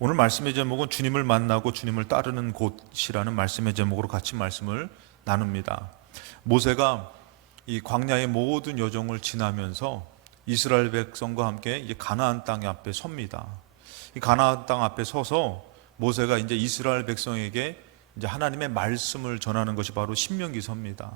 오늘 말씀의 제목은 주님을 만나고 주님을 따르는 곳이라는 말씀의 제목으로 같이 말씀을 나눕니다. 모세가 이 광야의 모든 여정을 지나면서 이스라엘 백성과 함께 이제 가나안 땅 앞에 섭니다. 이 가나안 땅 앞에 서서 모세가 이제 이스라엘 백성에게 이제 하나님의 말씀을 전하는 것이 바로 신명기서입니다.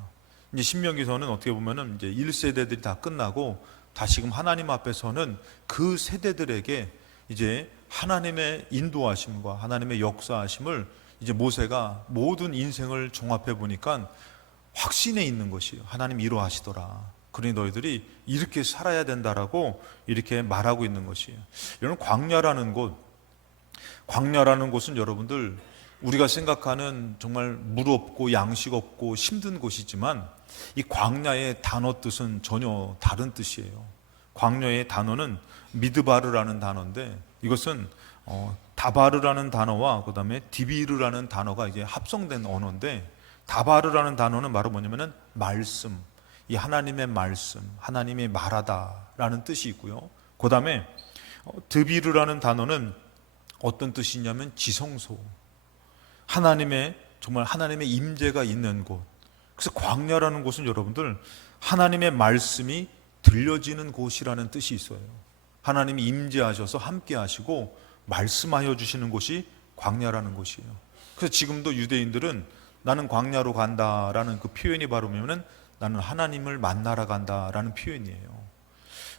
이제 신명기서는 어떻게 보면은 이제 1세대들이 다 끝나고 다시금 하나님 앞에서는 그 세대들에게 이제 하나님의 인도하심과 하나님의 역사하심을 이제 모세가 모든 인생을 종합해 보니까 확신에 있는 것이에요. 하나님 이루하시더라. 그러니 너희들이 이렇게 살아야 된다라고 이렇게 말하고 있는 것이에요. 여러분, 광야라는 곳은 여러분들 우리가 생각하는 정말 물 없고 양식 없고 힘든 곳이지만 이 광야의 단어 뜻은 전혀 다른 뜻이에요. 광야의 단어는 미드바르라는 단어인데 이것은 다바르라는 단어와 그 다음에 디비르라는 단어가 이제 합성된 언어인데, 다바르라는 단어는 바로 뭐냐면은 말씀, 이 하나님의 말씀, 하나님이 말하다라는 뜻이 있고요. 그 다음에 드비르라는 단어는 어떤 뜻이냐면 지성소, 정말 하나님의 임재가 있는 곳. 그래서 광야라는 곳은 여러분들 하나님의 말씀이 들려지는 곳이라는 뜻이 있어요. 하나님이 임재하셔서 함께 하시고 말씀하여 주시는 곳이 광야라는 곳이에요. 그래서 지금도 유대인들은 나는 광야로 간다라는 그 표현이 바로 뭐냐면 나는 하나님을 만나러 간다라는 표현이에요.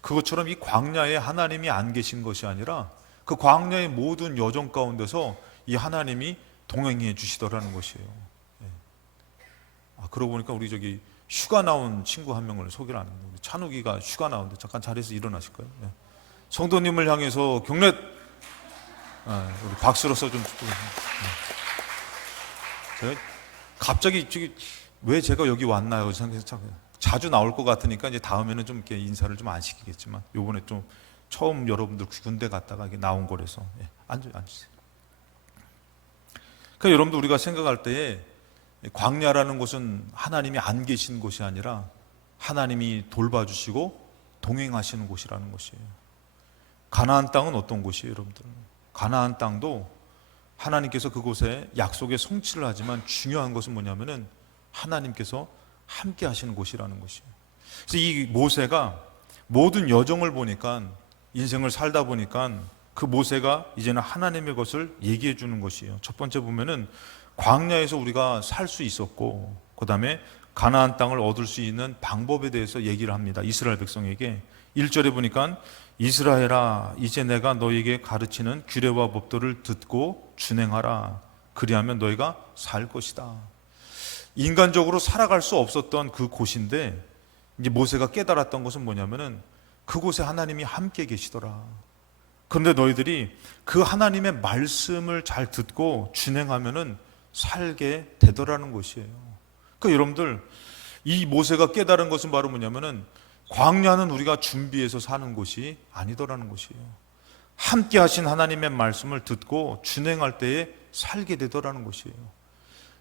그것처럼 이 광야에 하나님이 안 계신 것이 아니라 그 광야의 모든 여정 가운데서 이 하나님이 동행해 주시더라는 것이에요. 그러고 보니까 우리 저기 휴가 나온 친구 한 명을 소개를 안 했는데, 찬욱이가 휴가 나오는데 잠깐 자리에서 일어나실까요? 성도님을 향해서 경례, 우리 박수로서 좀. 제가 갑자기 왜 제가 여기 왔나요? 생각해서 자주 나올 것 같으니까 이제 다음에는 좀 이렇게 인사를 좀 안 시키겠지만 요번에 좀 처음 여러분들 군대 갔다가 이게 나온 거라서 앉으세요. 그러니까 여러분들 우리가 생각할 때에 광야라는 곳은 하나님이 안 계신 곳이 아니라 하나님이 돌봐주시고 동행하시는 곳이라는 것이에요. 가나안 땅은 어떤 곳이에요, 여러분들? 가나안 땅도 하나님께서 그곳에 약속의 성취를 하지만 중요한 것은 뭐냐면은 하나님께서 함께 하시는 곳이라는 것이에요. 그래서 이 모세가 모든 여정을 보니까, 인생을 살다 보니까 그 모세가 이제는 하나님의 것을 얘기해 주는 것이에요. 첫 번째 보면은 광야에서 우리가 살 수 있었고, 그 다음에 가나안 땅을 얻을 수 있는 방법에 대해서 얘기를 합니다. 이스라엘 백성에게 1절에 보니까 이스라엘아, 이제 내가 너에게 가르치는 규례와 법도를 듣고 준행하라. 그리하면 너희가 살 것이다. 인간적으로 살아갈 수 없었던 그 곳인데 이제 모세가 깨달았던 것은 뭐냐면은 그곳에 하나님이 함께 계시더라. 그런데 너희들이 그 하나님의 말씀을 잘 듣고 준행하면은 살게 되더라는 것이에요. 그러니까 여러분들 이 모세가 깨달은 것은 바로 뭐냐면은 광야는 우리가 준비해서 사는 곳이 아니더라는 것이에요. 함께 하신 하나님의 말씀을 듣고 준행할 때에 살게 되더라는 것이에요.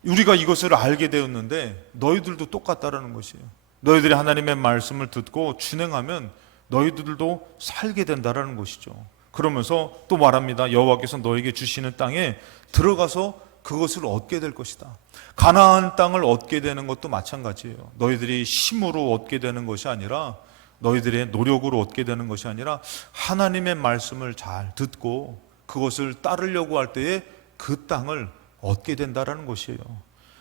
우리가 이것을 알게 되었는데 너희들도 똑같다라는 것이에요. 너희들이 하나님의 말씀을 듣고 준행하면 너희들도 살게 된다라는 것이죠. 그러면서 또 말합니다. 여호와께서 너에게 주시는 땅에 들어가서 그것을 얻게 될 것이다. 가나안 땅을 얻게 되는 것도 마찬가지예요. 너희들이 힘으로 얻게 되는 것이 아니라, 너희들의 노력으로 얻게 되는 것이 아니라 하나님의 말씀을 잘 듣고 그것을 따르려고 할 때에 그 땅을 얻게 된다라는 것이에요.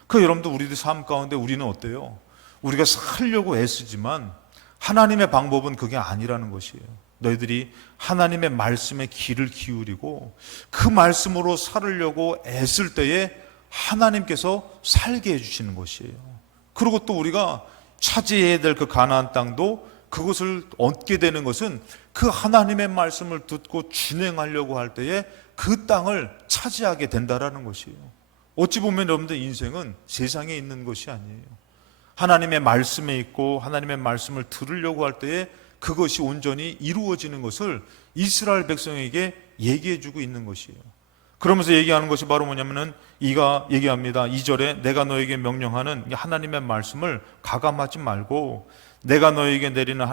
그 여러분들 우리들 삶 가운데 우리는 어때요? 우리가 살려고 애쓰지만 하나님의 방법은 그게 아니라는 것이에요. 너희들이 하나님의 말씀에 귀를 기울이고 그 말씀으로 살으려고 애쓸 때에 하나님께서 살게 해주시는 것이에요. 그리고 또 우리가 차지해야 될 그 가나안 땅도 그것을 얻게 되는 것은 그 하나님의 말씀을 듣고 준행하려고 할 때에 그 땅을 차지하게 된다라는 것이에요. 어찌 보면 여러분들 인생은 세상에 있는 것이 아니에요. 하나님의 말씀에 있고 하나님의 말씀을 들으려고 할 때에 그것이 온전히 이루어지는 것을 이스라엘 백성에게 얘기해주고 있는 것이에요. 그러면서 얘기하는 것이 바로 뭐냐면은 이가 얘기합니다. 2절에 내가 너에게 명령하는 하나님의 말씀을 가감하지 말고 내가 너에게 내리는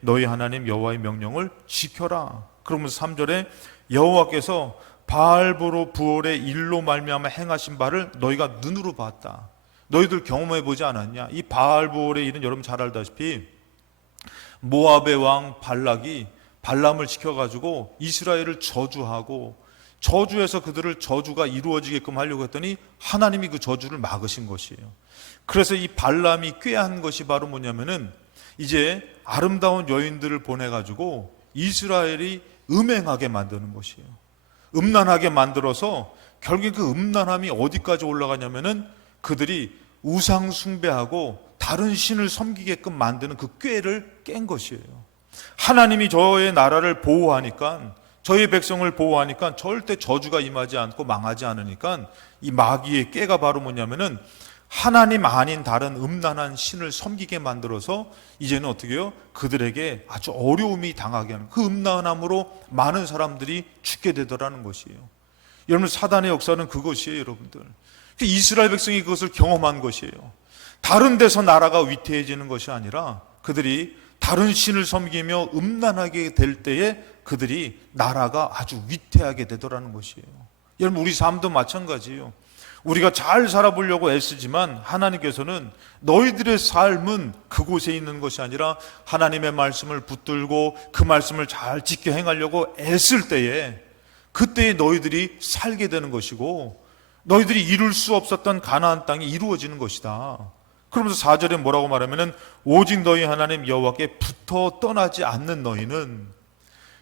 너희 하나님 여호와의 명령을 지켜라. 그러면서 3절에 여호와께서 부올의 일로 말미암아 행하신 바를 너희가 눈으로 봤다. 너희들 경험해 보지 않았냐? 이 바알부올의 일은 여러분 잘 알다시피 모압의 왕 발락이 발람을 시켜가지고 이스라엘을 저주하고, 저주해서 그들을 저주가 이루어지게끔 하려고 했더니 하나님이 그 저주를 막으신 것이에요. 그래서 이 발람이 꾀한 것이 바로 뭐냐면은 이제 아름다운 여인들을 보내가지고 이스라엘이 음행하게 만드는 것이에요. 음란하게 만들어서 결국에 그 음란함이 어디까지 올라가냐면은 그들이 우상 숭배하고 다른 신을 섬기게끔 만드는 그 꾀를 깬 것이에요. 하나님이 저의 나라를 보호하니까, 저희 백성을 보호하니까 절대 저주가 임하지 않고 망하지 않으니까 이 마귀의 꾀가 바로 뭐냐면은 하나님 아닌 다른 음란한 신을 섬기게 만들어서 이제는 어떻게 해요? 그들에게 아주 어려움이 당하게 하는, 그 음란함으로 많은 사람들이 죽게 되더라는 것이에요. 여러분, 사단의 역사는 그것이에요, 여러분들. 이스라엘 백성이 그것을 경험한 것이에요. 다른 데서 나라가 위태해지는 것이 아니라 그들이 다른 신을 섬기며 음란하게 될 때에 그들이 나라가 아주 위태하게 되더라는 것이에요. 여러분, 우리 삶도 마찬가지예요. 우리가 잘 살아보려고 애쓰지만 하나님께서는 너희들의 삶은 그곳에 있는 것이 아니라 하나님의 말씀을 붙들고 그 말씀을 잘 지켜 행하려고 애쓸 때에, 그때에 너희들이 살게 되는 것이고 너희들이 이룰 수 없었던 가나안 땅이 이루어지는 것이다. 그러면서 4절에 뭐라고 말하면은 오직 너희 하나님 여호와께 붙어 떠나지 않는 너희는,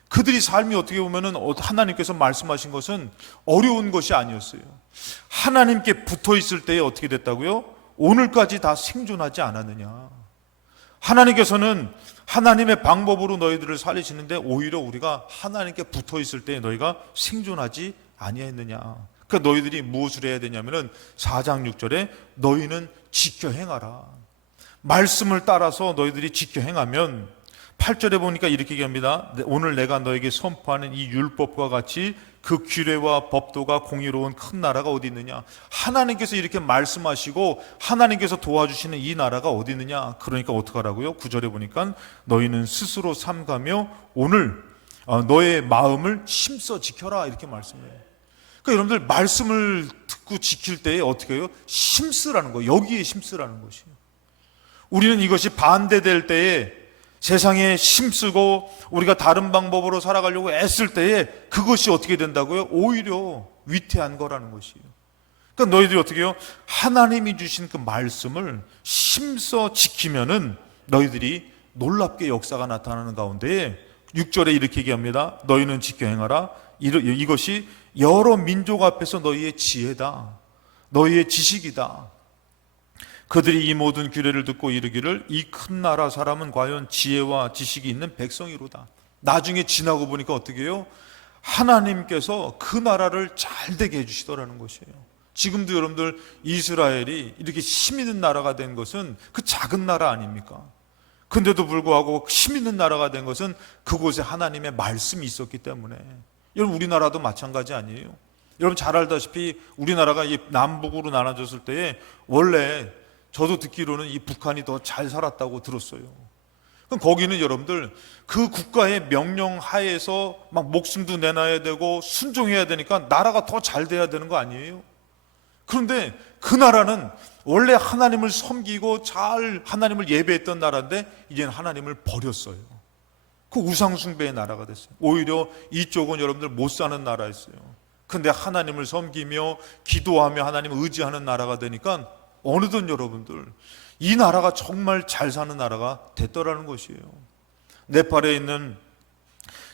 그들이 삶이 어떻게 보면은 하나님께서 말씀하신 것은 어려운 것이 아니었어요. 하나님께 붙어 있을 때에 어떻게 됐다고요? 오늘까지 다 생존하지 않았느냐. 하나님께서는 하나님의 방법으로 너희들을 살리시는데 오히려 우리가 하나님께 붙어 있을 때에 너희가 생존하지 아니했느냐. 그러니까 너희들이 무엇을 해야 되냐면은 4장 6절에 너희는 지켜 행하라. 말씀을 따라서 너희들이 지켜 행하면, 8절에 보니까 이렇게 얘기합니다. 오늘 내가 너에게 선포하는 이 율법과 같이 그 규례와 법도가 공의로운 큰 나라가 어디 있느냐. 하나님께서 이렇게 말씀하시고 하나님께서 도와주시는 이 나라가 어디 있느냐. 그러니까 어떡하라고요? 9절에 보니까 너희는 스스로 삼가며 오늘 너의 마음을 힘써 지켜라, 이렇게 말씀해요. 그러니까 여러분들, 말씀을 듣고 지킬 때에 어떻게 해요? 힘쓰라는 거예요. 여기에 힘쓰라는 것이에요. 우리는 이것이 반대될 때에, 세상에 힘쓰고 우리가 다른 방법으로 살아가려고 애쓸 때에 그것이 어떻게 된다고요? 오히려 위태한 거라는 것이에요. 그러니까 너희들이 어떻게 해요? 하나님이 주신 그 말씀을 힘써 지키면은 너희들이 놀랍게 역사가 나타나는 가운데 6절에 이렇게 얘기합니다. 너희는 지켜 행하라. 이것이 여러 민족 앞에서 너희의 지혜다, 너희의 지식이다. 그들이 이 모든 규례를 듣고 이르기를 이 큰 나라 사람은 과연 지혜와 지식이 있는 백성이로다. 나중에 지나고 보니까 어떻게 해요? 하나님께서 그 나라를 잘 되게 해주시더라는 것이에요. 지금도 여러분들, 이스라엘이 이렇게 힘 있는 나라가 된 것은 그 작은 나라 아닙니까? 근데도 불구하고 힘 있는 나라가 된 것은 그곳에 하나님의 말씀이 있었기 때문에. 여러분, 우리나라도 마찬가지 아니에요? 여러분 잘 알다시피 우리나라가 이 남북으로 나눠졌을 때에 원래 저도 듣기로는 이 북한이 더 잘 살았다고 들었어요. 그럼 거기는 여러분들 그 국가의 명령 하에서 막 목숨도 내놔야 되고 순종해야 되니까 나라가 더 잘 돼야 되는 거 아니에요? 그런데 그 나라는 원래 하나님을 섬기고 잘 하나님을 예배했던 나라인데 이제는 하나님을 버렸어요. 그 우상숭배의 나라가 됐어요. 오히려 이쪽은 여러분들 못 사는 나라였어요. 근데 하나님을 섬기며 기도하며 하나님을 의지하는 나라가 되니까 어느덧 여러분들 이 나라가 정말 잘 사는 나라가 됐더라는 것이에요. 네팔에 있는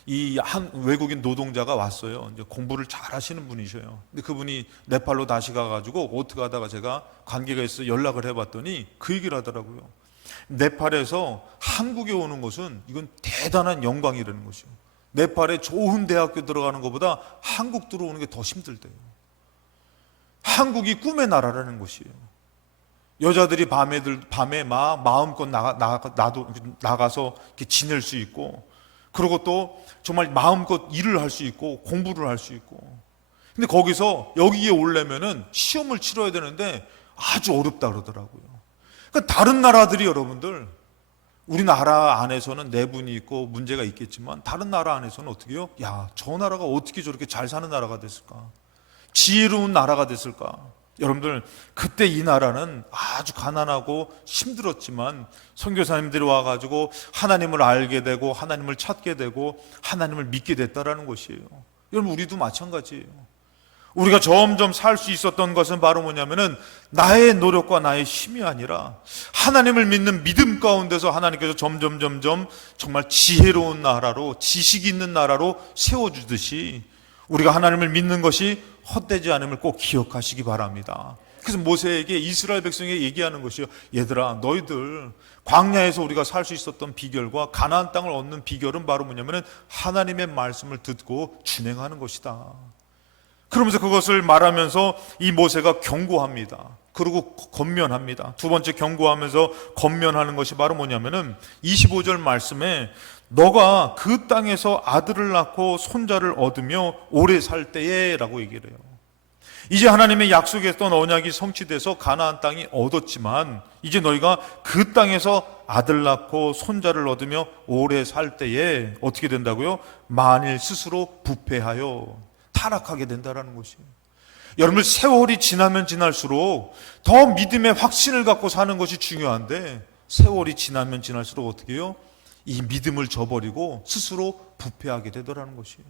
이 한 외국인 노동자가 왔어요. 이제 공부를 잘 하시는 분이셔요. 근데 그분이 네팔로 다시 가가지고 어떻게 하다가 제가 관계가 있어 연락을 해봤더니 그 얘기를 하더라고요. 네팔에서 한국에 오는 것은 이건 대단한 영광이라는 것이에요. 네팔에 좋은 대학교 들어가는 것보다 한국 들어오는 게 더 힘들대요. 한국이 꿈의 나라라는 것이에요. 여자들이 밤에 막 마음껏 나가서 이렇게 지낼 수 있고, 그리고 또 정말 마음껏 일을 할 수 있고 공부를 할 수 있고. 근데 거기서 여기에 오려면은 시험을 치러야 되는데 아주 어렵다 그러더라고요. 그러니까 다른 나라들이 여러분들 우리나라 안에서는 내분이 있고 문제가 있겠지만 다른 나라 안에서는 어떻게 해요? 야, 저 나라가 어떻게 저렇게 잘 사는 나라가 됐을까? 지혜로운 나라가 됐을까? 여러분들, 그때 이 나라는 아주 가난하고 힘들었지만 선교사님들이 와가지고 하나님을 알게 되고 하나님을 찾게 되고 하나님을 믿게 됐다라는 것이에요. 여러분, 우리도 마찬가지예요. 우리가 점점 살 수 있었던 것은 바로 뭐냐면은 나의 노력과 나의 힘이 아니라 하나님을 믿는 믿음 가운데서 하나님께서 점점 정말 지혜로운 나라로, 지식 있는 나라로 세워주듯이 우리가 하나님을 믿는 것이 헛되지 않음을 꼭 기억하시기 바랍니다. 그래서 모세에게, 이스라엘 백성에게 얘기하는 것이요, 얘들아, 너희들 광야에서 우리가 살 수 있었던 비결과 가나안 땅을 얻는 비결은 바로 뭐냐면은 하나님의 말씀을 듣고 준행하는 것이다. 그러면서 그것을 말하면서 이 모세가 경고합니다. 그리고 권면합니다. 두 번째 경고하면서 권면하는 것이 바로 뭐냐면은 25절 말씀에 너가 그 땅에서 아들을 낳고 손자를 얻으며 오래 살 때에 라고 얘기를 해요. 이제 하나님의 약속했던 언약이 성취돼서 가나안 땅이 얻었지만 이제 너희가 그 땅에서 아들 낳고 손자를 얻으며 오래 살 때에 어떻게 된다고요? 만일 스스로 부패하여 타락하게 된다는 것이에요. 여러분, 세월이 지나면 지날수록 더 믿음의 확신을 갖고 사는 것이 중요한데 세월이 지나면 지날수록 어떻게 해요? 이 믿음을 저버리고 스스로 부패하게 되더라는 것이에요.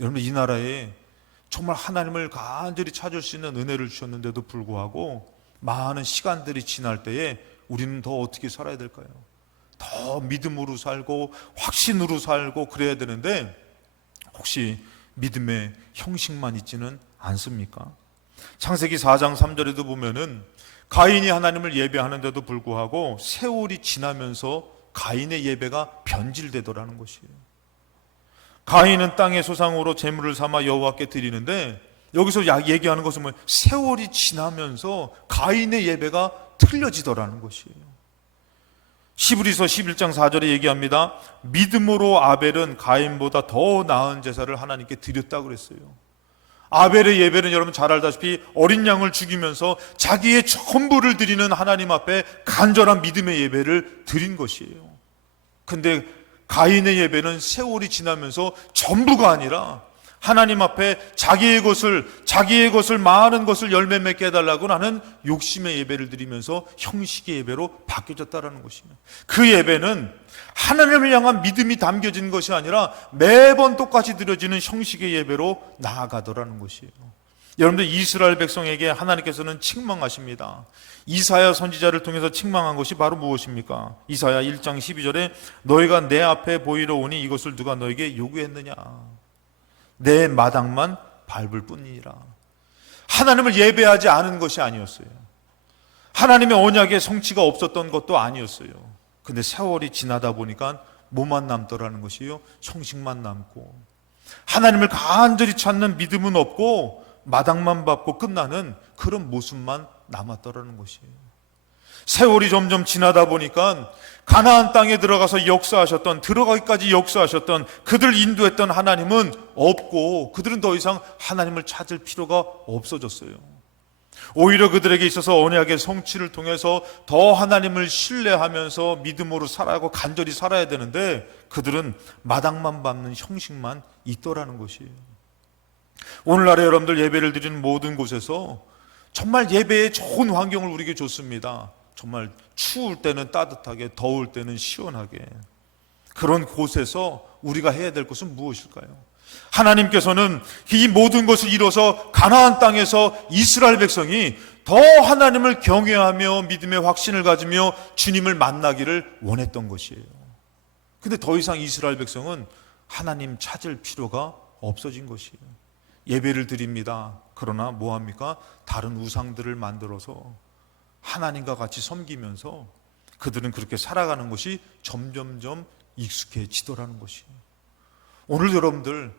여러분, 이 나라에 정말 하나님을 간절히 찾을 수 있는 은혜를 주셨는데도 불구하고 많은 시간들이 지날 때에 우리는 더 어떻게 살아야 될까요? 더 믿음으로 살고 확신으로 살고 그래야 되는데 혹시 믿음의 형식만 있지는 않습니까? 창세기 4장 3절에도 보면은 가인이 하나님을 예배하는데도 불구하고 세월이 지나면서 가인의 예배가 변질되더라는 것이에요. 가인은 땅의 소상으로 제물을 삼아 여호와께 드리는데 여기서 얘기하는 것은 뭐예요? 세월이 지나면서 가인의 예배가 틀려지더라는 것이에요. 히브리서 11장 4절에 얘기합니다. 믿음으로 아벨은 가인보다 더 나은 제사를 하나님께 드렸다고 그랬어요. 아벨의 예배는 여러분 잘 알다시피 어린 양을 죽이면서 자기의 전부를 드리는 하나님 앞에 간절한 믿음의 예배를 드린 것이에요. 근데 가인의 예배는 세월이 지나면서 전부가 아니라 하나님 앞에 자기의 것을 많은 것을 열매 맺게 해달라고 하는 욕심의 예배를 드리면서 형식의 예배로 바뀌어졌다는 것이에요. 그 예배는 하나님을 향한 믿음이 담겨진 것이 아니라 매번 똑같이 드려지는 형식의 예배로 나아가더라는 것이에요. 여러분들, 이스라엘 백성에게 하나님께서는 책망하십니다. 이사야 선지자를 통해서 책망한 것이 바로 무엇입니까? 이사야 1장 12절에 너희가 내 앞에 보이러 오니 이것을 누가 너에게 요구했느냐? 내 마당만 밟을 뿐이니라. 하나님을 예배하지 않은 것이 아니었어요. 하나님의 언약의 성취가 없었던 것도 아니었어요. 근데 세월이 지나다 보니까 뭐만 남더라는 것이요? 형식만 남고 하나님을 간절히 찾는 믿음은 없고 마당만 밟고 끝나는 그런 모습만 남았더라는 것이에요. 세월이 점점 지나다 보니까 가나안 땅에 들어가기까지 역사하셨던 그들 인도했던 하나님은 없고 그들은 더 이상 하나님을 찾을 필요가 없어졌어요. 오히려 그들에게 있어서 언약의 성취를 통해서 더 하나님을 신뢰하면서 믿음으로 살아가고 간절히 살아야 되는데 그들은 마당만 밟는 형식만 있더라는 것이에요. 오늘날에 여러분들 예배를 드리는 모든 곳에서 정말 예배에 좋은 환경을 우리에게 줬습니다. 정말 추울 때는 따뜻하게, 더울 때는 시원하게. 그런 곳에서 우리가 해야 될 것은 무엇일까요? 하나님께서는 이 모든 것을 이뤄서 가나안 땅에서 이스라엘 백성이 더 하나님을 경외하며 믿음의 확신을 가지며 주님을 만나기를 원했던 것이에요. 근데 더 이상 이스라엘 백성은 하나님 찾을 필요가 없어진 것이에요. 예배를 드립니다. 그러나 뭐합니까? 다른 우상들을 만들어서 하나님과 같이 섬기면서 그들은 그렇게 살아가는 것이 점점점 익숙해지더라는 것이에요. 오늘 여러분들,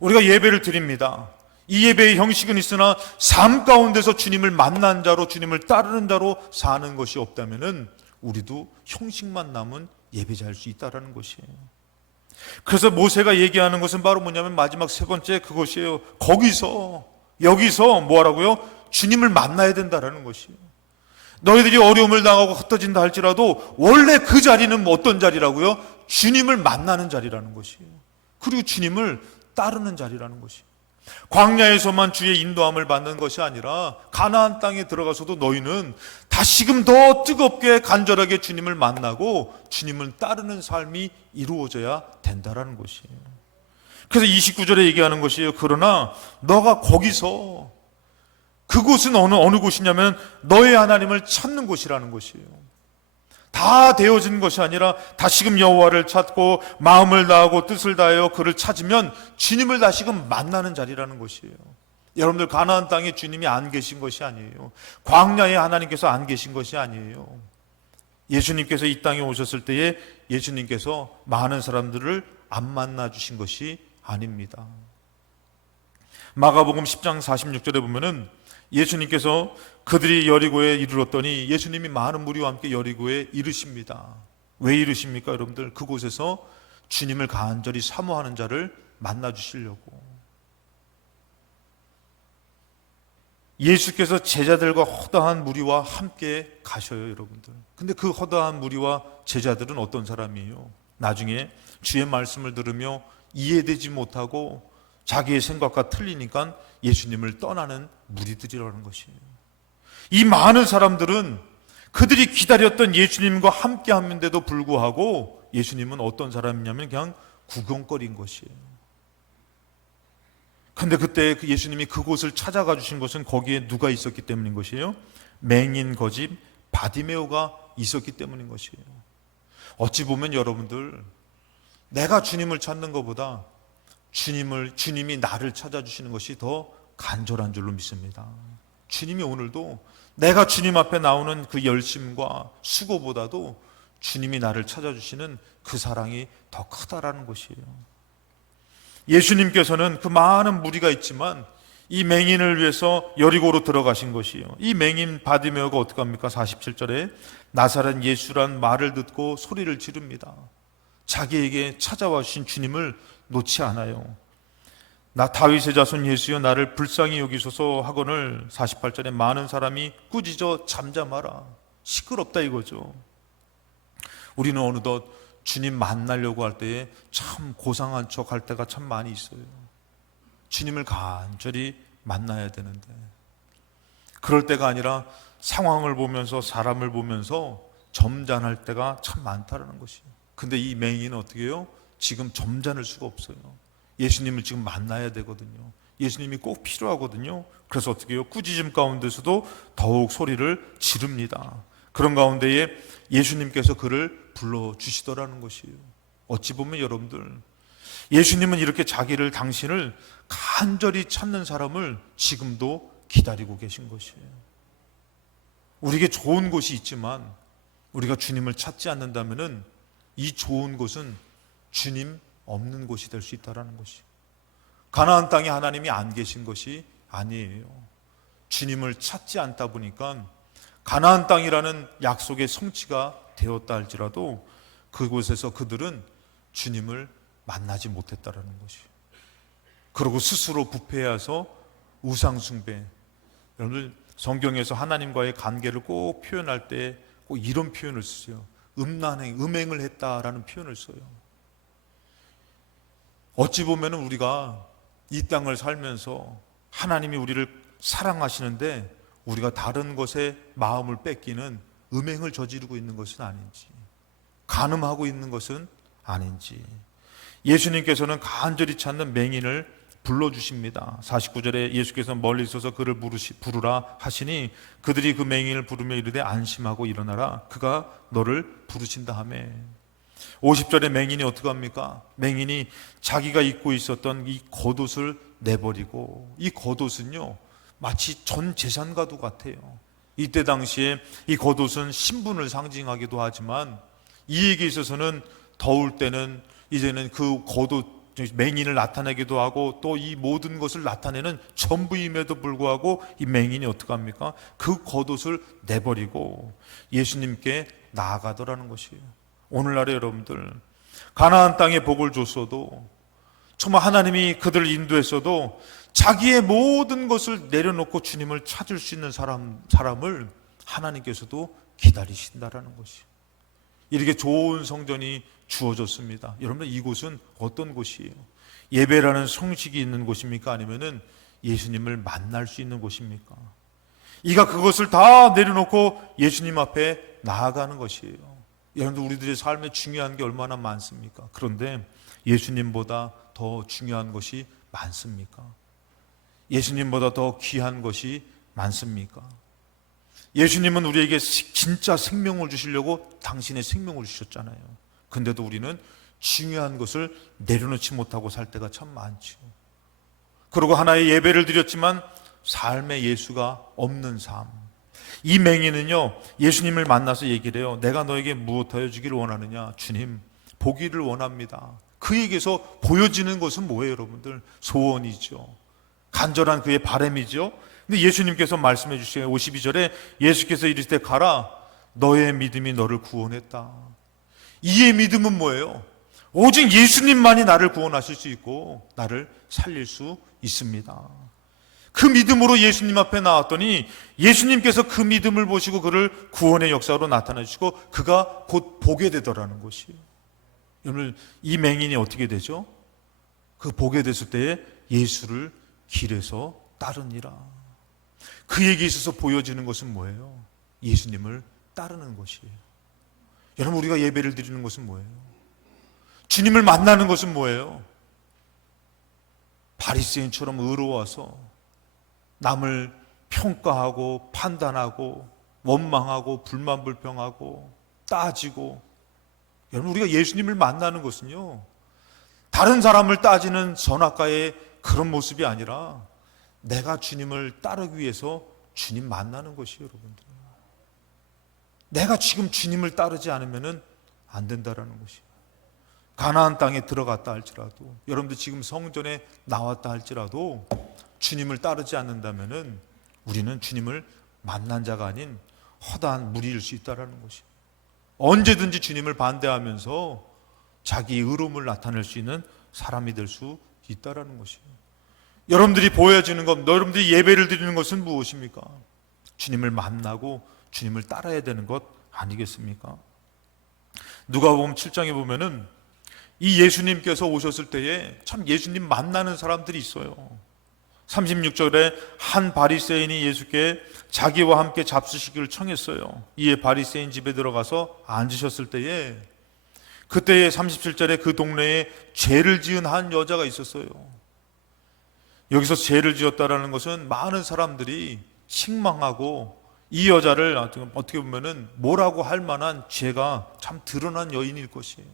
우리가 예배를 드립니다. 이 예배의 형식은 있으나 삶 가운데서 주님을 만난 자로, 주님을 따르는 자로 사는 것이 없다면 우리도 형식만 남은 예배자일 수 있다는 것이에요. 그래서 모세가 얘기하는 것은 바로 뭐냐면 마지막 세 번째 그것이에요. 여기서 뭐하라고요? 주님을 만나야 된다는 것이에요. 너희들이 어려움을 당하고 흩어진다 할지라도 원래 그 자리는 어떤 자리라고요? 주님을 만나는 자리라는 것이에요. 그리고 주님을 따르는 자리라는 것이에요. 광야에서만 주의 인도함을 받는 것이 아니라 가나안 땅에 들어가서도 너희는 다시금 더 뜨겁게 간절하게 주님을 만나고 주님을 따르는 삶이 이루어져야 된다라는 것이에요. 그래서 29절에 얘기하는 것이에요. 그러나 너가 거기서, 그곳은 어느 곳이냐면 너의 하나님을 찾는 곳이라는 것이에요. 다 되어진 것이 아니라 다시금 여호와를 찾고 마음을 다하고 뜻을 다하여 그를 찾으면 주님을 다시금 만나는 자리라는 것이에요. 여러분들, 가나안 땅에 주님이 안 계신 것이 아니에요. 광야에 하나님께서 안 계신 것이 아니에요. 예수님께서 이 땅에 오셨을 때에 예수님께서 많은 사람들을 안 만나 주신 것이 아닙니다. 마가복음 10장 46절에 보면은 예수님께서 그들이 여리고에 이르렀더니 예수님이 많은 무리와 함께 여리고에 이르십니다. 왜 이르십니까, 여러분들? 그곳에서 주님을 간절히 사모하는 자를 만나 주시려고. 예수께서 제자들과 허다한 무리와 함께 가셔요, 여러분들. 근데 그 허다한 무리와 제자들은 어떤 사람이에요? 나중에 주의 말씀을 들으며 이해되지 못하고 자기의 생각과 틀리니까 예수님을 떠나는 무리들이라는 것이에요. 이 많은 사람들은 그들이 기다렸던 예수님과 함께 하는데도 불구하고 예수님은 어떤 사람이냐면 그냥 구경거리인 것이에요. 근데 그때 그 예수님이 그곳을 찾아가 주신 것은 거기에 누가 있었기 때문인 것이에요? 맹인 거집 바디메오가 있었기 때문인 것이에요. 어찌 보면 여러분들, 내가 주님을 찾는 것보다 주님이 나를 찾아주시는 것이 더 간절한 줄로 믿습니다. 주님이 오늘도 내가 주님 앞에 나오는 그 열심과 수고보다도 주님이 나를 찾아주시는 그 사랑이 더 크다라는 것이에요. 예수님께서는 그 많은 무리가 있지만 이 맹인을 위해서 여리고로 들어가신 것이에요. 이 맹인 바디메오가 어떻게 합니까? 47절에 나사렛 예수란 말을 듣고 소리를 지릅니다. 자기에게 찾아와 주신 주님을 놓지 않아요. 나 다윗의 자손 예수여 나를 불쌍히 여기소서 하거늘 48절에 많은 사람이 꾸짖어 잠잠하라. 시끄럽다 이거죠. 우리는 어느덧 주님 만나려고 할 때에 참 고상한 척 할 때가 참 많이 있어요. 주님을 간절히 만나야 되는데 그럴 때가 아니라 상황을 보면서 사람을 보면서 점잖을 때가 참 많다라는 것이에요. 근데 이 맹인은 어떻게 해요? 지금 점잖을 수가 없어요. 예수님을 지금 만나야 되거든요. 예수님이 꼭 필요하거든요. 그래서 어떻게 해요? 꾸짖음 가운데서도 더욱 소리를 지릅니다. 그런 가운데에 예수님께서 그를 불러주시더라는 것이에요. 어찌 보면 여러분들, 예수님은 이렇게 당신을 간절히 찾는 사람을 지금도 기다리고 계신 것이에요. 우리에게 좋은 곳이 있지만 우리가 주님을 찾지 않는다면 이 좋은 곳은 주님 없는 곳이 될 수 있다는 것이. 가나안 땅에 하나님이 안 계신 것이 아니에요. 주님을 찾지 않다 보니까 가나안 땅이라는 약속의 성취가 되었다 할지라도 그곳에서 그들은 주님을 만나지 못했다는 것이. 그리고 스스로 부패해서 우상 숭배. 여러분들 성경에서 하나님과의 관계를 꼭 표현할 때 꼭 이런 표현을 쓰세요. 음행을 했다라는 표현을 써요. 어찌 보면 우리가 이 땅을 살면서 하나님이 우리를 사랑하시는데 우리가 다른 것에 마음을 뺏기는 음행을 저지르고 있는 것은 아닌지, 간음하고 있는 것은 아닌지. 예수님께서는 간절히 찾는 맹인을 불러주십니다. 49절에 예수께서 멀리 있어서 그를 부르라 하시니 그들이 그 맹인을 부르며 이르되 안심하고 일어나라 그가 너를 부르신다 하매. 50절에 맹인이 어떻게 합니까? 맹인이 자기가 입고 있었던 이 겉옷을 내버리고, 이 겉옷은요 마치 전 재산과도 같아요. 이때 당시에 이 겉옷은 신분을 상징하기도 하지만 이에게 있어서는 더울 때는 이제는 그 겉옷 맹인을 나타내기도 하고 또 이 모든 것을 나타내는 전부임에도 불구하고 이 맹인이 어떻게 합니까? 그 겉옷을 내버리고 예수님께 나아가더라는 것이에요. 오늘날에 여러분들, 가나안 땅에 복을 줬어도, 정말 하나님이 그들을 인도했어도 자기의 모든 것을 내려놓고 주님을 찾을 수 있는 사람을 하나님께서도 기다리신다라는 것이. 이렇게 좋은 성전이 주어졌습니다. 여러분, 이곳은 어떤 곳이에요? 예배라는 성식이 있는 곳입니까? 아니면은 예수님을 만날 수 있는 곳입니까? 이가 그것을 다 내려놓고 예수님 앞에 나아가는 것이에요. 여러분들, 우리들의 삶에 중요한 게 얼마나 많습니까? 그런데 예수님보다 더 중요한 것이 많습니까? 예수님보다 더 귀한 것이 많습니까? 예수님은 우리에게 진짜 생명을 주시려고 당신의 생명을 주셨잖아요. 근데도 우리는 중요한 것을 내려놓지 못하고 살 때가 참 많죠. 그리고 하나의 예배를 드렸지만 삶에 예수가 없는 삶. 이 맹인은요, 예수님을 만나서 얘기를 해요. 내가 너에게 무엇하여 주기를 원하느냐? 주님, 보기를 원합니다. 그에게서 보여지는 것은 뭐예요, 여러분들? 소원이죠. 간절한 그의 바람이죠. 근데 예수님께서 말씀해 주시요 52절에 예수께서 이르시되 가라, 너의 믿음이 너를 구원했다. 이의 믿음은 뭐예요? 오직 예수님만이 나를 구원하실 수 있고 나를 살릴 수 있습니다. 그 믿음으로 예수님 앞에 나왔더니 예수님께서 그 믿음을 보시고 그를 구원의 역사로 나타나 주시고 그가 곧 보게 되더라는 것이에요. 여러분, 이 맹인이 어떻게 되죠? 그 보게 됐을 때에 예수를 길에서 따르니라. 그에게 있어서 보여지는 것은 뭐예요? 예수님을 따르는 것이에요. 여러분, 우리가 예배를 드리는 것은 뭐예요? 주님을 만나는 것은 뭐예요? 바리새인처럼 의로워서 남을 평가하고 판단하고 원망하고 불만불평하고 따지고. 여러분, 우리가 예수님을 만나는 것은요, 다른 사람을 따지는 선악가의 그런 모습이 아니라 내가 주님을 따르기 위해서 주님 만나는 것이에요. 여러분들, 내가 지금 주님을 따르지 않으면 안 된다라는 것이에요. 가나안 땅에 들어갔다 할지라도, 여러분들 지금 성전에 나왔다 할지라도 주님을 따르지 않는다면 우리는 주님을 만난 자가 아닌 허다한 무리일 수 있다는 것이에요. 언제든지 주님을 반대하면서 자기의 의로움을 나타낼 수 있는 사람이 될 수 있다는 것이에요. 여러분들이 보여지는 것, 여러분들이 예배를 드리는 것은 무엇입니까? 주님을 만나고 주님을 따라야 되는 것 아니겠습니까? 누가복음 7장에 보면은 이 예수님께서 오셨을 때에 참 예수님 만나는 사람들이 있어요. 36절에 한 바리새인이 예수께 자기와 함께 잡수시기를 청했어요. 이에 바리새인 집에 들어가서 앉으셨을 때에, 그때에 37절에 그 동네에 죄를 지은 한 여자가 있었어요. 여기서 죄를 지었다라는 것은 많은 사람들이 책망하고 이 여자를 어떻게 보면은 뭐라고 할 만한 죄가 참 드러난 여인일 것이에요.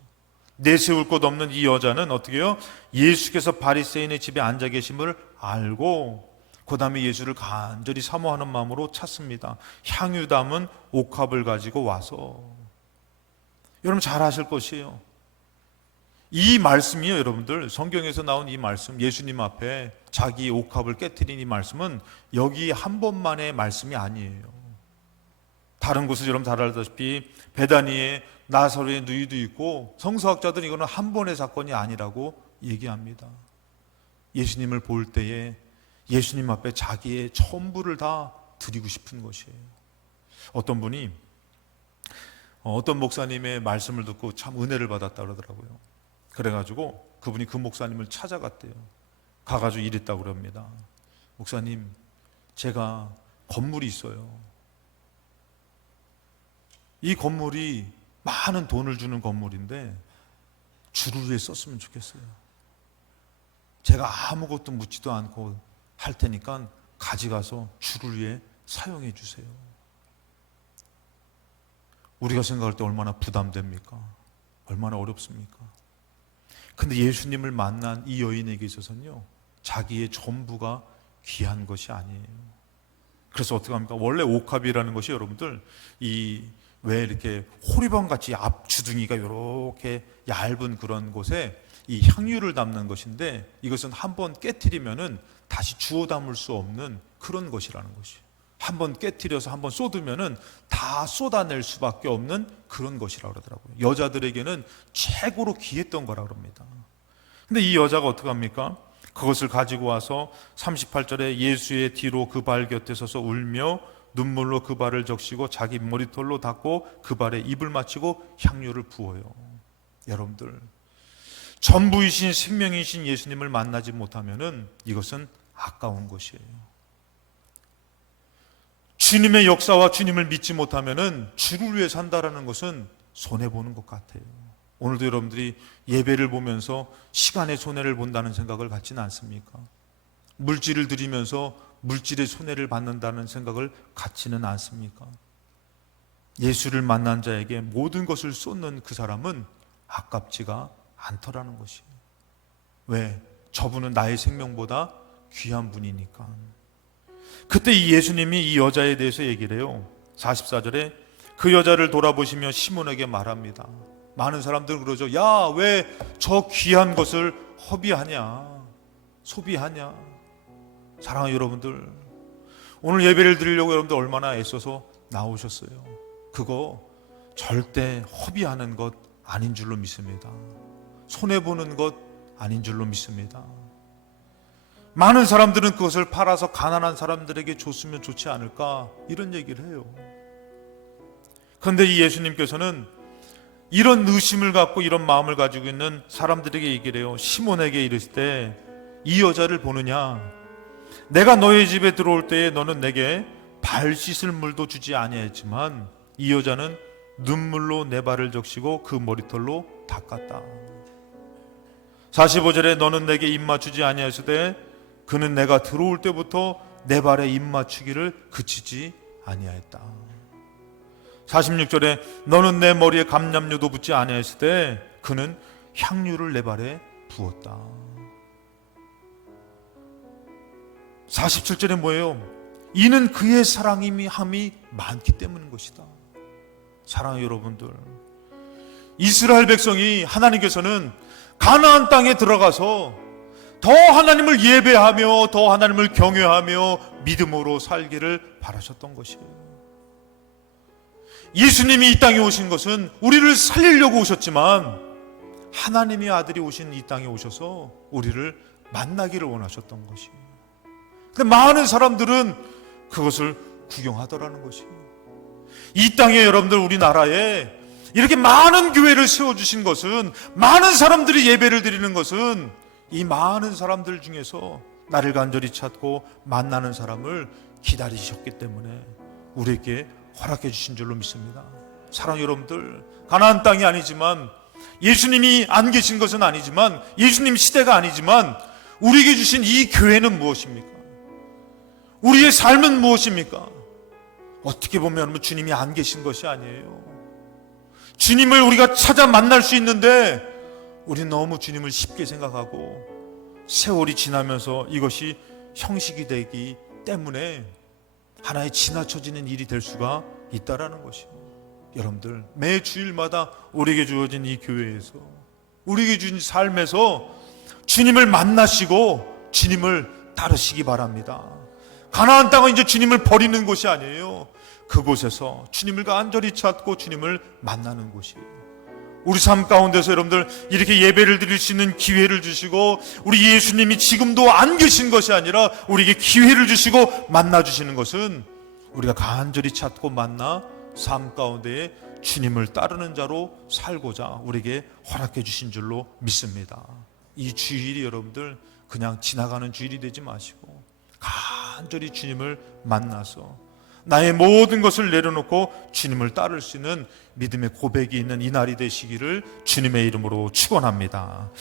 내세울 것 없는 이 여자는 어떻게 해요? 예수께서 바리새인의 집에 앉아 계심을 알고 그 다음에 예수를 간절히 사모하는 마음으로 찾습니다. 향유 담은 옥합을 가지고 와서. 여러분, 잘 아실 것이에요. 이 말씀이요, 여러분들, 성경에서 나온 이 말씀, 예수님 앞에 자기 옥합을 깨트린 이 말씀은 여기 한 번만의 말씀이 아니에요. 다른 곳은 여러분 잘 알다시피 베다니에 나사로의 누이도 있고, 성서학자들은 이거는 한 번의 사건이 아니라고 얘기합니다. 예수님을 볼 때에 예수님 앞에 자기의 전부를 다 드리고 싶은 것이에요. 어떤 분이 어떤 목사님의 말씀을 듣고 참 은혜를 받았다 그러더라고요. 그래가지고 그분이 그 목사님을 찾아갔대요. 가가지고 이랬다고 그럽니다. 목사님, 제가 건물이 있어요. 이 건물이 많은 돈을 주는 건물인데 주를 위해 썼으면 좋겠어요. 제가 아무것도 묻지도 않고 할 테니까 가져가서 주를 위해 사용해 주세요. 우리가 생각할 때 얼마나 부담됩니까? 얼마나 어렵습니까? 근데 예수님을 만난 이 여인에게 있어서는요, 자기의 전부가 귀한 것이 아니에요. 그래서 어떻게 합니까? 원래 옥합이라는 것이 여러분들, 왜 이렇게 호리병같이 앞주둥이가 이렇게 얇은 그런 곳에 이 향유를 담는 것인데, 이것은 한번 깨트리면은 다시 주워 담을 수 없는 그런 것이라는 것이에요. 한번 깨트려서 한번 쏟으면은 다 쏟아낼 수밖에 없는 그런 것이라고 그러더라고요. 여자들에게는 최고로 귀했던 거라고 그럽니다. 근데 이 여자가 어떻게 합니까? 그것을 가지고 와서 38절에 예수의 뒤로 그 발 곁에 서서 울며 눈물로 그 발을 적시고 자기 머리털로 닦고 그 발에 입을 맞추고 향유를 부어요. 여러분들, 전부이신 생명이신 예수님을 만나지 못하면은 이것은 아까운 것이에요. 주님의 역사와 주님을 믿지 못하면은 주를 위해 산다라는 것은 손해보는 것 같아요. 오늘도 여러분들이 예배를 보면서 시간의 손해를 본다는 생각을 갖지는 않습니까? 물질을 드리면서 물질의 손해를 받는다는 생각을 갖지는 않습니까? 예수를 만난 자에게 모든 것을 쏟는 그 사람은 아깝지가 않더라는 것이에요. 왜? 저분은 나의 생명보다 귀한 분이니까. 그때 이 예수님이 이 여자에 대해서 얘기를 해요. 44절에 그 여자를 돌아보시며 시몬에게 말합니다. 많은 사람들은 그러죠. 야, 왜 저 귀한 것을 허비하냐, 소비하냐. 사랑하는 여러분들, 오늘 예배를 드리려고 여러분들 얼마나 애써서 나오셨어요. 그거 절대 허비하는 것 아닌 줄로 믿습니다. 손해보는 것 아닌 줄로 믿습니다. 많은 사람들은 그것을 팔아서 가난한 사람들에게 줬으면 좋지 않을까, 이런 얘기를 해요. 그런데 이 예수님께서는 이런 의심을 갖고 이런 마음을 가지고 있는 사람들에게 얘기를 해요. 시몬에게 이르실 때, 이 여자를 보느냐? 내가 너의 집에 들어올 때에 너는 내게 발 씻을 물도 주지 아니했지만 이 여자는 눈물로 내 발을 적시고 그 머리털로 닦았다. 45절에 너는 내게 입 맞추지 아니하시되 그는 내가 들어올 때부터 내 발에 입 맞추기를 그치지 아니하였다. 46절에 너는 내 머리에 감람류도 붓지 아니하시되 그는 향유를 내 발에 부었다. 47절에 뭐예요? 이는 그의 사랑함이 많기 때문인 것이다. 사랑하는 여러분들, 이스라엘 백성이 하나님께서는 가나안 땅에 들어가서 더 하나님을 예배하며 더 하나님을 경외하며 믿음으로 살기를 바라셨던 것이에요. 예수님이 이 땅에 오신 것은 우리를 살리려고 오셨지만 하나님의 아들이 오신 이 땅에 오셔서 우리를 만나기를 원하셨던 것이에요. 근데 많은 사람들은 그것을 구경하더라는 것이에요. 이 땅에 여러분들, 우리나라에 이렇게 많은 교회를 세워주신 것은, 많은 사람들이 예배를 드리는 것은 이 많은 사람들 중에서 나를 간절히 찾고 만나는 사람을 기다리셨기 때문에 우리에게 허락해 주신 줄로 믿습니다. 사랑하는 여러분들, 가나안 땅이 아니지만, 예수님이 안 계신 것은 아니지만, 예수님 시대가 아니지만 우리에게 주신 이 교회는 무엇입니까? 우리의 삶은 무엇입니까? 어떻게 보면 주님이 안 계신 것이 아니에요. 주님을 우리가 찾아 만날 수 있는데 우리는 너무 주님을 쉽게 생각하고 세월이 지나면서 이것이 형식이 되기 때문에 하나의 지나쳐지는 일이 될 수가 있다라는 것이에요. 여러분들, 매 주일마다 우리에게 주어진 이 교회에서, 우리에게 주신 삶에서 주님을 만나시고 주님을 따르시기 바랍니다. 가나안 땅은 이제 주님을 버리는 곳이 아니에요. 그곳에서 주님을 간절히 찾고 주님을 만나는 곳이에요. 우리 삶 가운데서 여러분들 이렇게 예배를 드릴 수 있는 기회를 주시고, 우리 예수님이 지금도 안 계신 것이 아니라 우리에게 기회를 주시고 만나 주시는 것은 우리가 간절히 찾고 만나 삶 가운데에 주님을 따르는 자로 살고자 우리에게 허락해 주신 줄로 믿습니다. 이 주일이 여러분들 그냥 지나가는 주일이 되지 마시고 간절히 주님을 만나서 나의 모든 것을 내려놓고 주님을 따를 수 있는 믿음의 고백이 있는 이 날이 되시기를 주님의 이름으로 축원합니다.